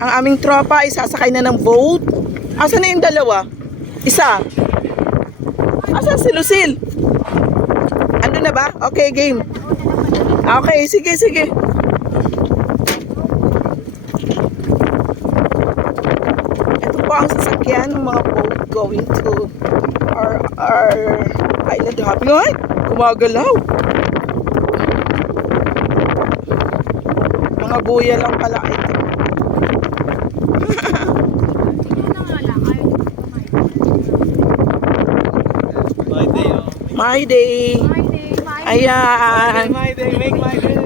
ang aming tropa ay sasakay na ng boat. Asan na yung dalawa? Isa. Asan si Lucille? Ando na ba? Okay, game. Okay, sige, sige. Ito po ang sasakyan ng mga boat going to our island hopping. Ay, gumagalaw. Mga buya lang pala ito. My day. Ayan. My day, make my day.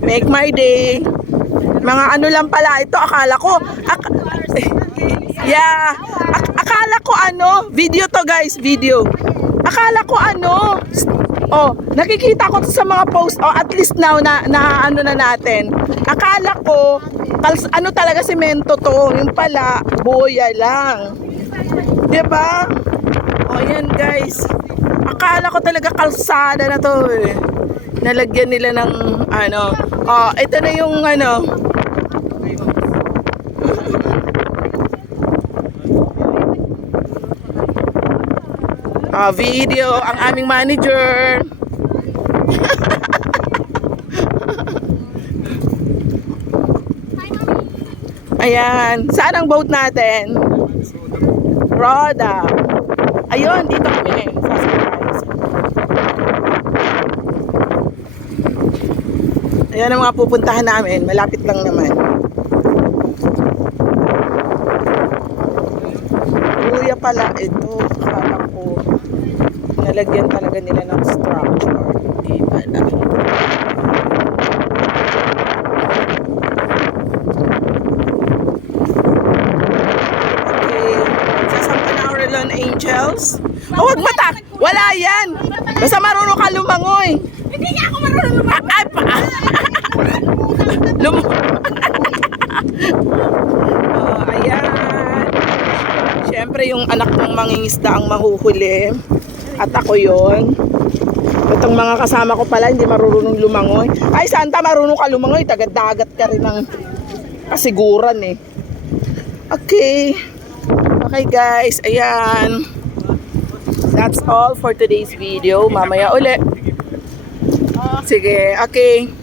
Make my day. Mga ano lang pala ito, akala ko. Yeah. Akala ko ano, video to guys, video. Akala ko ano. Oh, nakikita ko to sa mga post. Oh, at least now na ano na natin. Akala ko ano talaga semento to. Yung pala boya lang. 'Di ba? Oh, yan guys. Akala ko talaga kalsada na to eh. Nalagyan nila ng ano. Oh, ito na yung ano. Video ang aming manager. Ayan. Saan ang boat natin? Roda. Ayun, dito kami. Ayan ang mga pupuntahan namin. Malapit lang naman. Kuya pala ito. Akala ko nalagyan talaga nila ng structure. Hindi pala. Okay. Sa Santa Aurelon Angels. Oh, wag matak! Wala yan! Basta marunong ka lumangoy. Hindi niya ako marunong lumangoy. Ayan. Siyempre yung anak ng mangingisda ang mahuhuli. At ako yon. Itong mga kasama ko pala hindi marunong lumangoy. Ay Santa, marunong ka lumangoy. Tagad-dagat ka rin ng kasiguran eh. Okay. Okay guys, ayan. That's all for today's video. Mamaya uli. Sige, okay.